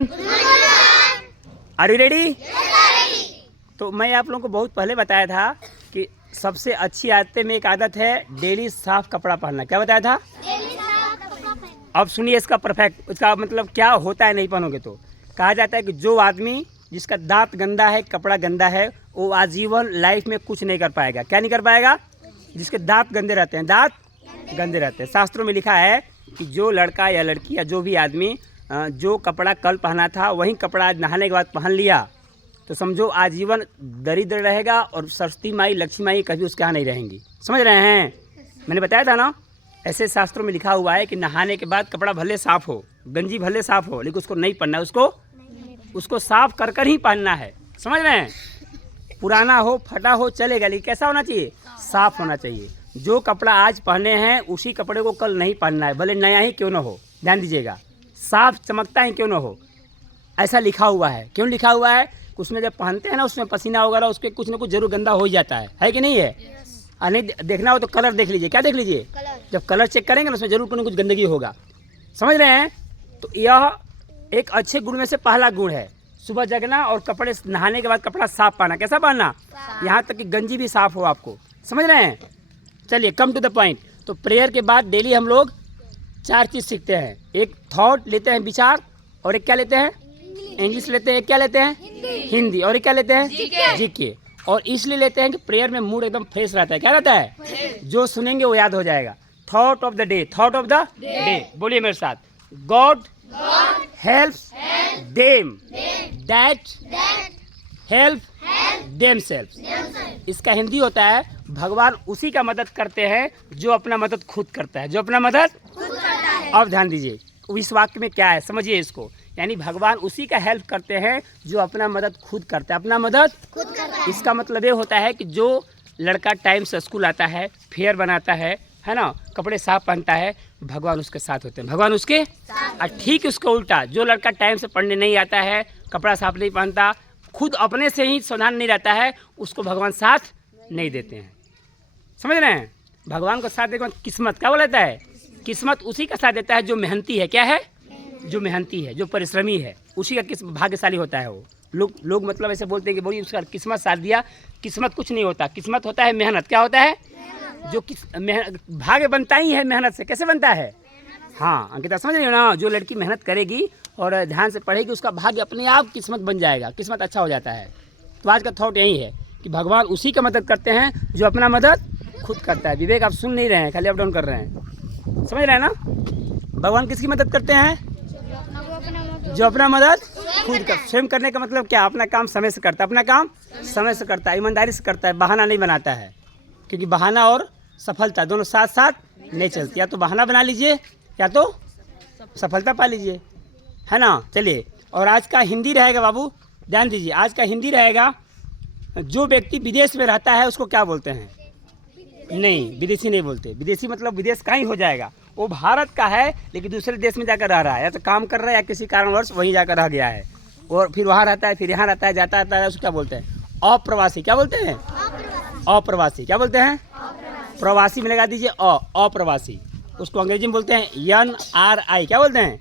Are you ready? तो मैं आप लोगों को बहुत पहले बताया था कि सबसे अच्छी आदतें में एक आदत है डेली साफ कपड़ा पहनना। क्या बताया था? अब सुनिए इसका परफेक्ट, इसका मतलब क्या होता है नहीं पहनोगे तो। कहा जाता है कि जो आदमी जिसका दांत गंदा है, कपड़ा गंदा है, वो आजीवन लाइफ में कुछ नहीं कर पाएगा। क्या नहीं कर पाएगा? जिसके दांत गंदे रहते हैं, दांत गंदे रहते हैं। शास्त्रों में लिखा है कि जो लड़का या लड़की या जो भी आदमी जो कपड़ा कल पहना था वही कपड़ा आज नहाने के बाद पहन लिया तो समझो आजीवन दरिद्र रहेगा और सरस्वती माई लक्ष्मी माई कभी उसके यहाँ नहीं रहेंगी। समझ रहे हैं? मैंने बताया था ना, ऐसे शास्त्रों में लिखा हुआ है कि नहाने के बाद कपड़ा भले साफ़ हो, गंजी भले साफ़ हो, लेकिन उसको नहीं पहनना है, उसको साफ कर कर ही पहनना है। समझ रहे हैं? पुराना हो फटा हो चलेगा, लेकिन कैसा होना चाहिए? साफ होना चाहिए। जो कपड़ा आज पहने हैं उसी कपड़े को कल नहीं पहनना है, भले नया ही क्यों ना हो। ध्यान दीजिएगा, साफ चमकता ही क्यों ना हो, ऐसा लिखा हुआ है। क्यों लिखा हुआ है? उसमें जब पहनते हैं ना उसमें पसीना वगैरह उसके कुछ ना कुछ जरूर गंदा हो ही जाता है कि नहीं है? और नहीं देखना हो तो कलर देख लीजिए। क्या देख लीजिए? जब कलर चेक करेंगे ना उसमें जरूर कुछ ना कुछ गंदगी होगा। समझ रहे हैं? तो यह एक अच्छे गुण में से पहला गुण है, सुबह जगना और कपड़े नहाने के बाद कपड़ा साफ पहनना। कैसा पहनना? यहाँ तक कि गंजी भी साफ हो आपको। समझ रहे हैं? चलिए कम टू द पॉइंट। तो प्रेयर के बाद डेली हम लोग 4 चीज़ सीखते हैं। एक थॉट लेते हैं, विचार, और एक क्या लेते हैं? इंग्लिश लेते हैं। क्या लेते हैं? हिंदी। और एक क्या लेते हैं? जीके। और इसलिए लेते हैं कि प्रेयर में मूड एकदम फ्रेश रहता है। क्या रहता है? जो सुनेंगे वो याद हो जाएगा। Thought of the day, thought of the day. बोलिए मेरे साथ, God helps them that help themselves. इसका हिंदी होता है भगवान उसी का मदद करते हैं जो अपना मदद खुद करता है, जो अपना मदद खुद करता है। अब ध्यान दीजिए इस वाक्य में क्या है, समझिए इसको। यानी भगवान उसी का हेल्प करते हैं जो अपना मदद खुद करता है, अपना मदद खुद करता है। इसका मतलब ये होता है कि जो लड़का टाइम से स्कूल आता है, फेयर बनाता है ना, कपड़े साफ पहनता है, भगवान उसके साथ होते हैं, भगवान उसके साथ। और ठीक उसका उल्टा, जो लड़का टाइम से पढ़ने नहीं आता है, कपड़ा साफ नहीं पहनता, खुद अपने से ही सावधान नहीं रहता है, उसको भगवान साथ नहीं देते हैं। समझ रहे हैं? भगवान को साथ देकर किस्मत क्या बोलता है? किस्मत उसी का साथ देता है जो मेहनती है। क्या है? जो मेहनती है, जो परिश्रमी है, उसी का किस्मत भाग्यशाली होता है। वो लोग मतलब ऐसे बोलते हैं कि बोलिए उसका किस्मत साथ दिया। किस्मत कुछ नहीं होता, किस्मत होता है मेहनत। क्या होता है? जो भाग्य बनता ही है मेहनत से। कैसे बनता है? हाँ अंकिता, समझ रही हो ना? जो लड़की मेहनत करेगी और ध्यान से पढ़ेगी उसका भाग्य अपने आप किस्मत बन जाएगा, किस्मत अच्छा हो जाता है। तो आज का थॉट यही है कि भगवान उसी का मदद करते हैं जो अपना मदद खुद करता है। विवेक आप सुन नहीं रहे हैं, खाली अप डाउन कर रहे हैं। समझ रहे हैं ना? भगवान किसकी मदद करते हैं? जो अपना मदद खुद कर। स्वयं करने का मतलब क्या? अपना काम समय से करता है, अपना काम समय से करता है, ईमानदारी से करता है, बहाना नहीं बनाता है। क्योंकि बहाना और सफलता दोनों साथ साथ नहीं चलती। या तो बहाना बना लीजिए या तो सफलता पा लीजिए, है ना? चलिए, और आज का हिंदी रहेगा बाबू, ध्यान दीजिए। आज का हिंदी रहेगा, जो व्यक्ति विदेश में रहता है उसको क्या बोलते हैं? नहीं, विदेशी नहीं बोलते। विदेशी मतलब विदेश का ही हो जाएगा। वो भारत का है लेकिन दूसरे देश में जाकर रह रहा है, या तो काम कर रहा है या किसी कारणवश वहीं जाकर रह गया है और फिर वहाँ रहता है, फिर यहाँ रहता है, जाता रहता है। उसको क्या बोलते हैं? अप्रवासी। क्या बोलते हैं? अप्रवासी। क्या बोलते हैं? प्रवासी में लगा दीजिए अप्रवासी। उसको अंग्रेजी में बोलते हैं NRI। क्या बोलते हैं?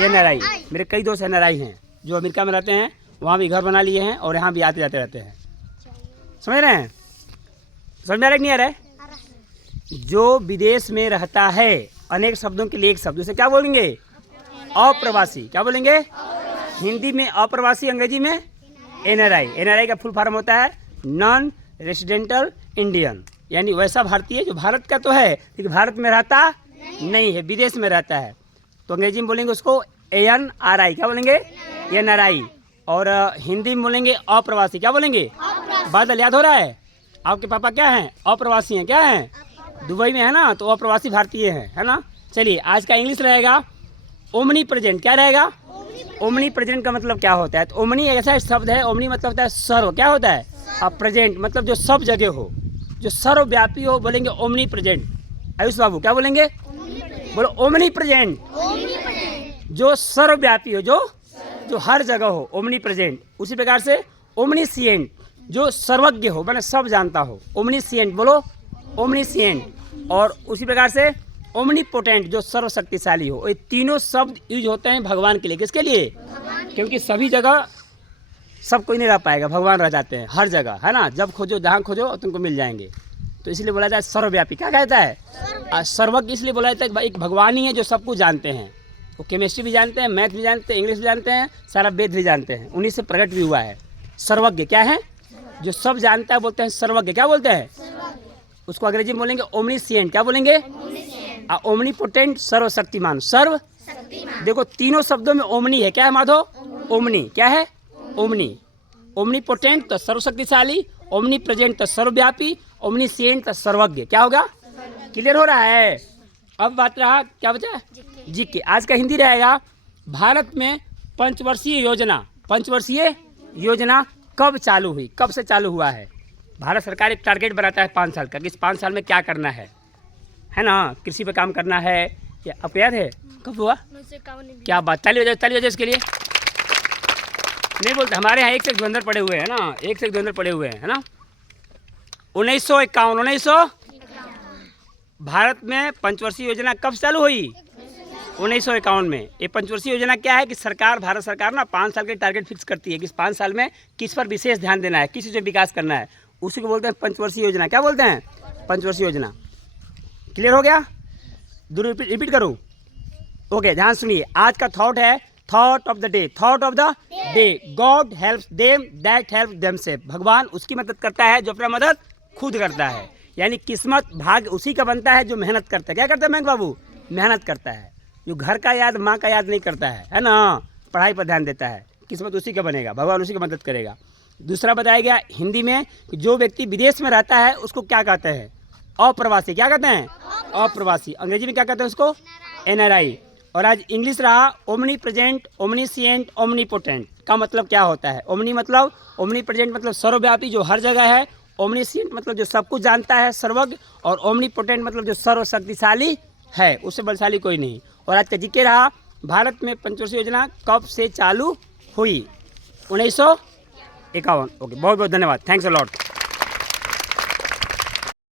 NRI। मेरे कई दोस्त NRI हैं जो अमेरिका में रहते हैं, वहाँ भी घर बना लिए हैं और यहाँ भी आते जाते रहते हैं। समझ रहे हैं? समझ में आ रहा है कि नहीं आ रहा है? जो विदेश में रहता है, अनेक शब्दों के लिए एक शब्द, उसे क्या बोलेंगे? अप्रवासी। क्या बोलेंगे? हिंदी में अप्रवासी, अंग्रेजी में NRI। NRI का फुल फॉर्म होता है नॉन रेसिडेंटल इंडियन, यानी वैसा भारतीय जो भारत का तो है लेकिन भारत में रहता नहीं है, विदेश में रहता है। तो अंग्रेजी में बोलेंगे उसको NRI। क्या बोलेंगे? NRI। और हिंदी में बोलेंगे अप्रवासी। क्या बोलेंगे? बादल याद हो रहा है? आपके पापा क्या हैं? अप्रवासी हैं। क्या हैं? दुबई में है ना, तो अप्रवासी भारतीय हैं, है ना? चलिए, आज का इंग्लिश रहेगा ओमनी प्रेजेंट। क्या रहेगा? ओमनी प्रेजेंट का मतलब क्या होता है? तो ओमनी ऐसा शब्द है, ओमनी मतलब होता है सर्व। क्या होता है? अब प्रेजेंट मतलब जो सब जगह हो, जो सर्वव्यापी हो, बोलेंगे ओमनी प्रेजेंट। आयुष बाबू क्या बोलेंगे? बोलो ओमनी प्रेजेंट। जो सर्वव्यापी हो, जो हर जगह हो, ओमनी प्रेजेंट। उसी प्रकार से ओमनीसिएंट, जो सर्वज्ञ हो, मैंने सब जानता हो, ओमनीसिएंट। बोलो ओमनीसिएंट। और उसी प्रकार से ओमनीपोटेंट, जो सर्वशक्तिशाली हो। ये तीनों शब्द यूज होते हैं भगवान के लिए। किसके लिए? क्योंकि सभी जगह सब कोई नहीं रह पाएगा, भगवान रह जाते हैं हर जगह, है ना। जब खोजो जहाँ खोजो तुमको मिल जाएंगे। तो इसलिए बोला जाता है सर्वव्यापी। क्या कहता है? सर्वज्ञ इसलिए बोला जाता है कि एक भगवान ही है जो सब कुछ जानते हैं। वो केमिस्ट्री भी जानते हैं, मैथ भी जानते हैं, इंग्लिश भी जानते हैं, सारा वेद भी जानते हैं, उन्हीं से प्रकट भी हुआ है। सर्वज्ञ क्या है? जो सब जानता है बोलते हैं सर्वज्ञ। क्या बोलते हैं? उसको अंग्रेजी में बोलेंगे ओमनीसिएंट। क्या बोलेंगे? ओमनीपोटेंट, सर्वशक्तिमान। सर्व देखो तीनों शब्दों में ओमनी है। क्या है माधव? ओमनी। क्या है? ओमनी। ओमनीपोटेंट तो सर्वशक्तिशाली, ओमनी प्रेजेंट तो सर्वव्यापी, ओमनीसिएंट तो सर्वज्ञ। क्या होगा? क्लियर हो रहा है? अब बात रहा क्या बचा? जीके। आज का हिंदी रहेगा, भारत में पंचवर्षीय योजना कब चालू हुई? कब से चालू हुआ है? भारत सरकार एक टारगेट बनाता है 5 साल का कि इस 5 साल में क्या करना है ना। कृषि पे काम करना है। या आपको याद है कब हुआ? क्या बात, ताली बजाओ इसके लिए। नहीं बोलते, हमारे यहाँ एक से एक धुरंधर पड़े हुए हैं ना, एक से एक धुरंधर पड़े हुए हैं, है ना। 1951 भारत में पंचवर्षीय योजना कब चालू हुई? 1951 में। ये पंचवर्षीय योजना क्या है कि भारत सरकार ना 5 साल के टारगेट फिक्स करती है कि इस 5 साल में किस पर विशेष ध्यान देना है, किस चीज़ में विकास करना है, उसी को बोलते हैं पंचवर्षीय योजना। क्या बोलते हैं? पंचवर्षीय योजना। क्लियर हो गया? रिपीट करूँ? ओके, ध्यान सुनिए। आज का थॉट है thought of the day. God helps them that help themselves. भगवान उसकी मदद करता है जो अपना मदद खुद करता है। यानी किस्मत भाग्य उसी का बनता है जो मेहनत करता है। क्या करता है महंग बाबू? मेहनत करता है। जो घर का याद माँ का याद नहीं करता है ना, पढ़ाई पर ध्यान देता है, किस्मत उसी का बनेगा, भगवान उसी की मदद करेगा। दूसरा बताया गया हिंदी में कि जो व्यक्ति विदेश में रहता है उसको क्या कहते हैं? अप्रवासी। क्या कहते हैं? अप्रवासी। अंग्रेजी में क्या कहते हैं उसको? NRI। और आज इंग्लिश रहा ओमनी प्रेजेंट, ओमनीसिएंट, ओमनीपोटेंट। का मतलब क्या होता है? ओमनी मतलब, ओमनी प्रेजेंट मतलब सर्वव्यापी जो हर जगह है, ओमनीसिएंट मतलब जो सब कुछ जानता है, सर्वज्ञ, और ओमनीपोटेंट मतलब जो सर्वशक्तिशाली है, उससे बलशाली कोई नहीं। और आज का जिक्र रहा भारत में पंचवर्षीय योजना कब से चालू हुई? 1951। ओके, बहुत बहुत धन्यवाद। Thanks a lot.